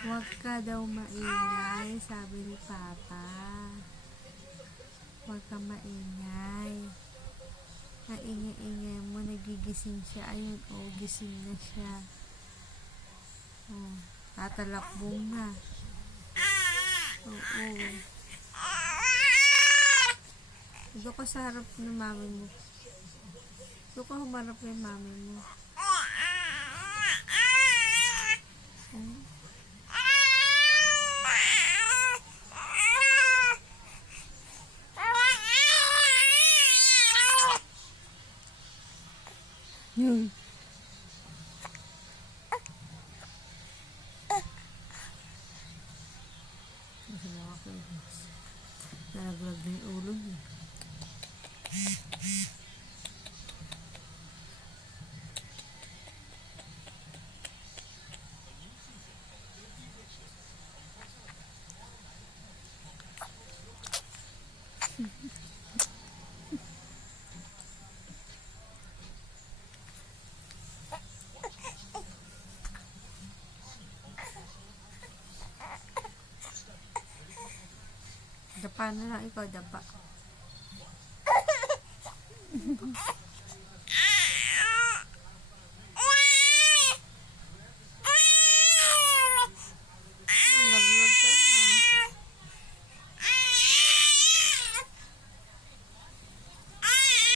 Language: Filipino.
Huwag ka daw maingay, sabi ni Papa. Huwag ka maingay. Naingay-ingay mo, nagigising siya. Ayun, gising na siya. Tatalakbong na. Oo. Doon ka sa harap ng mami mo. Doon ka humarap ng mami mo. Yun. Nalaglag na yung ulo niya. Dapa na lang ikaw, dapa.